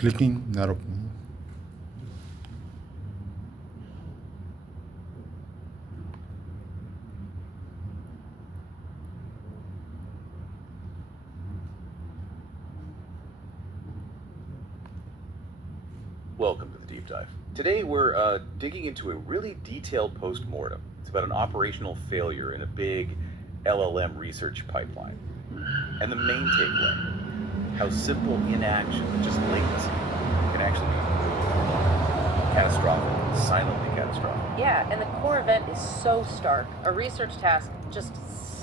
Clicking narrow. Welcome to the Deep Dive. Today we're digging into a really detailed post-mortem. It's about an operational failure in a big LLM research pipeline. And the main takeaway, how simple inaction, just latency, can actually be catastrophic, silently catastrophic. Yeah, and the core event is so stark. A research task just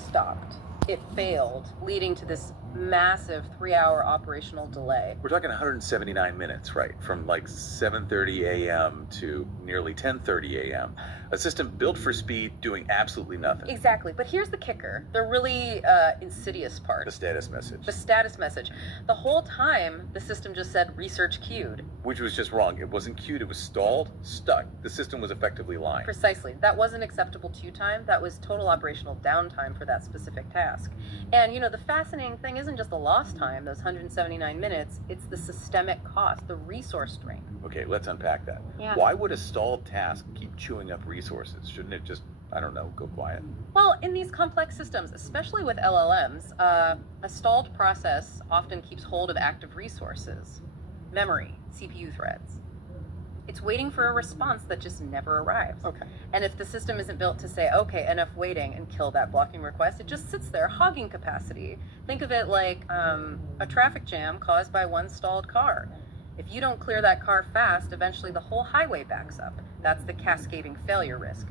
stopped. It failed, leading to this massive 3-hour operational delay. We're talking 179 minutes, right? From like 7:30 a.m. to nearly 10:30 a.m. A system built for speed, doing absolutely nothing. Exactly, but here's the kicker. The really insidious part. The status message. The status message. The whole time, the system just said research queued. Which was just wrong. It wasn't queued, it was stalled, stuck. The system was effectively lying. Precisely. That wasn't acceptable queue time. That was total operational downtime for that specific task. And you know, the fascinating thing isn't just the lost time, those 179 minutes, it's the systemic cost, the resource drain. Okay, let's unpack that. Yeah. Why would a stalled task keep chewing up resources? Shouldn't it just, I don't know, go quiet? Well, in these complex systems, especially with LLMs, a stalled process often keeps hold of active resources, memory, CPU threads. It's waiting for a response that just never arrives. Okay. And if the system isn't built to say, okay, enough waiting and kill that blocking request, it just sits there hogging capacity. Think of it like a traffic jam caused by one stalled car. If you don't clear that car fast, eventually the whole highway backs up. That's the cascading failure risk.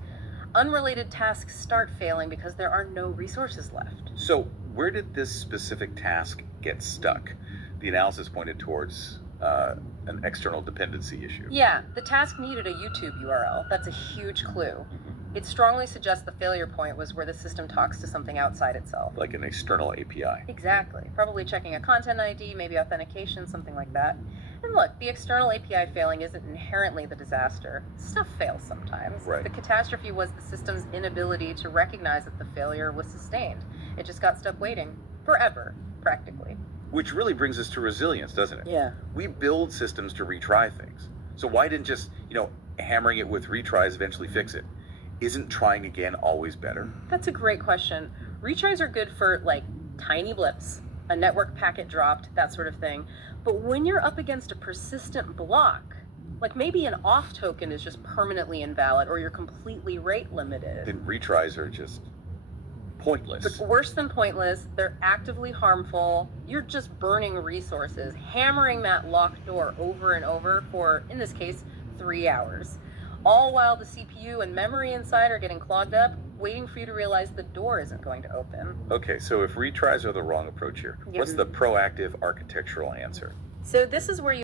Unrelated tasks start failing because there are no resources left. So where did this specific task get stuck? The analysis pointed towards an external dependency issue. Yeah, the task needed a YouTube URL. That's a huge clue. It strongly suggests the failure point was where the system talks to something outside itself. Like an external API. Exactly. Probably checking a content ID, maybe authentication, something like that. And look, the external API failing isn't inherently the disaster. Stuff fails sometimes. Right. The catastrophe was the system's inability to recognize that the failure was sustained. It just got stuck waiting. Forever, practically. Which really brings us to resilience, doesn't it? Yeah. We build systems to retry things. So why didn't just, hammering it with retries eventually fix it? Isn't trying again always better? That's a great question. Retries are good for tiny blips, a network packet dropped, that sort of thing. But when you're up against a persistent block, like maybe an off token is just permanently invalid or you're completely rate limited. Then retries are just pointless. But worse than pointless, they're actively harmful. You're just burning resources, hammering that locked door over and over for, in this case, 3 hours. All while the CPU and memory inside are getting clogged up, waiting for you to realize the door isn't going to open. Okay, so if retries are the wrong approach here, Yep. what's the proactive architectural answer? So this is where you